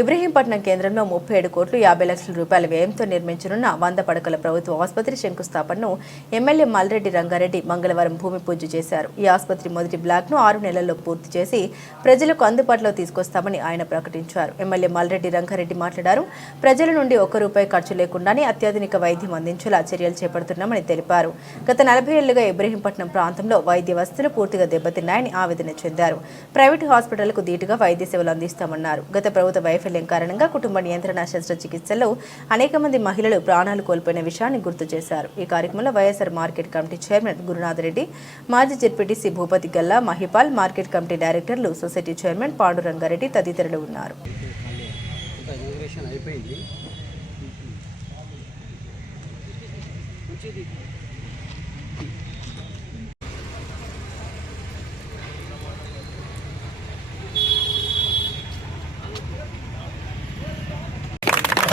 ఇబ్రహీంపట్నం కేంద్రంలో ముప్పై ఏడు కోట్లు యాభై లక్షల రూపాయల వ్యయంతో నిర్మించనున్న వంద పడకల ప్రభుత్వ ఆసుపత్రి శంకుస్థాపనను ఎమ్మెల్యే మల్రెడ్డి రంగారెడ్డి మంగళవారం భూమి పూజ చేశారు. ఈ ఆసుపత్రి మొదటి బ్లాక్ను ఆరు నెలల్లో పూర్తి చేసి ప్రజలకు అందుబాటులో తీసుకొస్తామని ఆయన ప్రకటించారు. ఎమ్మెల్యే మల్రెడ్డి రంగారెడ్డి మాట్లాడారు. ప్రజల నుండి ఒక్క రూపాయి ఖర్చు లేకుండానే అత్యాధునిక వైద్యం అందించేలా చర్యలు చేపడుతున్నామని తెలిపారు. గత నలభై ఏళ్ళుగా ఇబ్రహీంపట్నం ప్రాంతంలో వైద్య వసతులు పూర్తిగా దెబ్బతిన్నాయని ఆవేదన చెందారు. ప్రైవేటు హాస్పిటళ్ళకు ధీటుగా వైద్య సేవలు అందిస్తామన్నారు. గత ప్రభుత్వ వైఫ్ వైఫల్యం కారణంగా కుటుంబ నియంత్రణ శస్త్రచికిత్సలో అనేక మంది మహిళలు ప్రాణాలు కోల్పోయిన విషయాన్ని గుర్తు చేశారు. ఈ కార్యక్రమంలో YSR market committee chairman Gurunath Reddy మాజీ ZPTC Bhupathi Galla Mahipal market committee డైరెక్టర్లు సొసైటీ చైర్మన్ పాండురంగారెడ్డి తదితరులు ఉన్నారు. అయిపోయింది.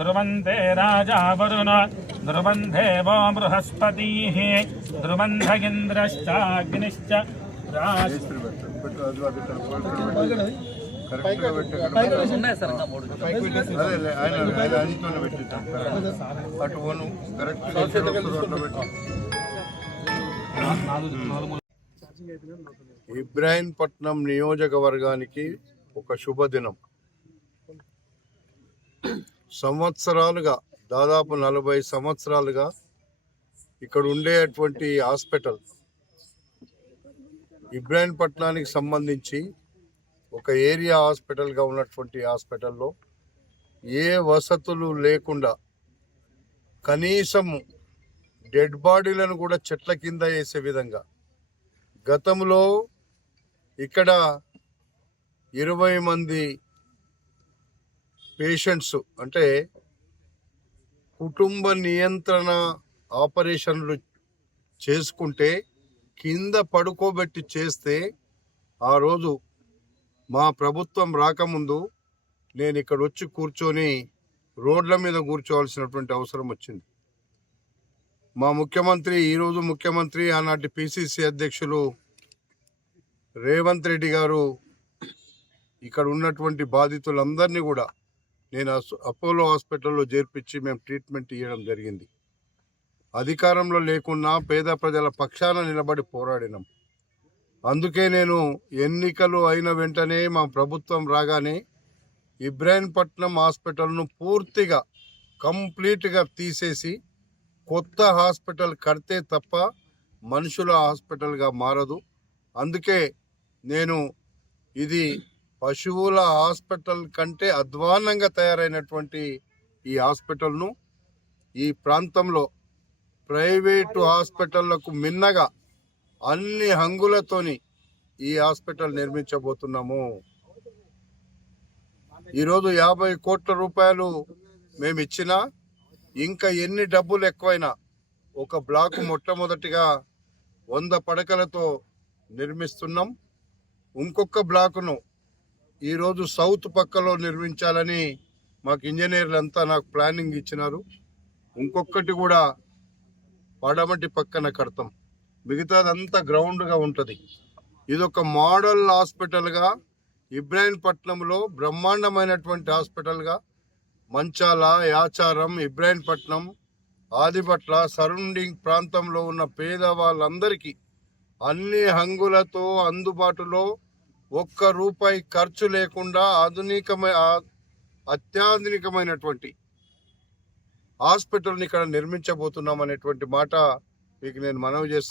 ध्रुवन्ते राजा वरुण ध्रुवन्धे वो बृहस्पतिः ध्रुवन्धगिन्द्रश्चाग्निश्च राष्ट्र ఉన్నాయి సార్ ఇంకా మూడు అటు పోను కరెక్ట్ ఇబ్రాహీంపట్నం నియోజకవర్గానికి ఒక శుభదినం సంవత్సరాలుగా దాదాపు నలభై సంవత్సరాలుగా ఇక్కడ ఉండేటువంటి హాస్పిటల్ ఇబ్రాహీంపట్నానికి సంబంధించి ఒక ఏరియా హాస్పిటల్గా ఉన్నటువంటి హాస్పిటల్లో ఏ వసతులు లేకుండా కనీసం డెడ్ బాడీలను కూడా చెట్ల కింద వేసే విధంగా గతంలో ఇక్కడ ఇరవై మంది పేషెంట్స్ అంటే కుటుంబ నియంత్రణ ఆపరేషన్లు చేసుకుంటే కింద పడుకోబెట్టి చేస్తే ఆ రోజు మా ప్రభుత్వం రాకముందు నేను ఇక్కడ వచ్చి కూర్చొని రోడ్ల మీద కూర్చోవలసినటువంటి అవసరం వచ్చింది. మా ముఖ్యమంత్రి ఈరోజు ముఖ్యమంత్రి ఆనాటి పిసిసి అధ్యక్షులు రేవంత్ రెడ్డి గారు ఇక్కడ ఉన్నటువంటి బాధితులందరినీ కూడా నేను అస్- అపోలో హాస్పిటల్లో చేర్పించి మేము ట్రీట్మెంట్ ఇవ్వడం జరిగింది. అధికారంలో లేకున్నా పేద ప్రజల పక్షాన నిలబడి పోరాడినాం. అందుకే నేను ఎన్నికలు అయిన వెంటనే మా ప్రభుత్వం రాగానే ఇబ్రాహీంపట్నం హాస్పిటల్ను పూర్తిగా కంప్లీట్గా తీసేసి కొత్త హాస్పిటల్ కడితే తప్ప మనుషుల హాస్పిటల్గా మారదు. అందుకే నేను ఇది పశువుల హాస్పిటల్ కంటే అధ్వాన్నంగా తయారైనటువంటి ఈ హాస్పిటల్ను ఈ ప్రాంతంలో ప్రైవేటు హాస్పిటళ్ళకు మిన్నగా అన్ని హంగులతోని ఈ హాస్పిటల్ నిర్మించబోతున్నాము. ఈరోజు యాభై కోట్ల రూపాయలు మేము ఇచ్చినా ఇంకా ఎన్ని డబ్బులు ఎక్కువైనా ఒక బ్లాక్ మొట్టమొదటిగా వంద పడకలతో నిర్మిస్తున్నాం. ఇంకొక బ్లాకును ఈరోజు సౌత్ పక్కలో నిర్మించాలని మాకు ఇంజనీర్లు అంతా నాకు ప్లానింగ్ ఇచ్చినారు. ఇంకొకటి కూడా పడమటి పక్కన కడతాం. మిగతాదంతా గ్రౌండ్గా ఉంటుంది. ఇదొక మోడల్ హాస్పిటల్గా ఇబ్రాహీంపట్నంలో బ్రహ్మాండమైనటువంటి హాస్పిటల్గా మంచాల యాచారం ఇబ్రాహీంపట్నం ఆదిపట్ల సరౌండింగ్ ప్రాంతంలో ఉన్న పేద వాళ్ళందరికీ అన్ని హంగులతో అందుబాటులో ఒక్క రూపాయి ఖర్చు లేకుండా ఆధునికమైన అత్యాధునికమైనటువంటి హాస్పిటల్ని ఇక్కడ నిర్మించబోతున్నాం అనేటువంటి మాట మీకు నేను మనవి చేస్తున్నాను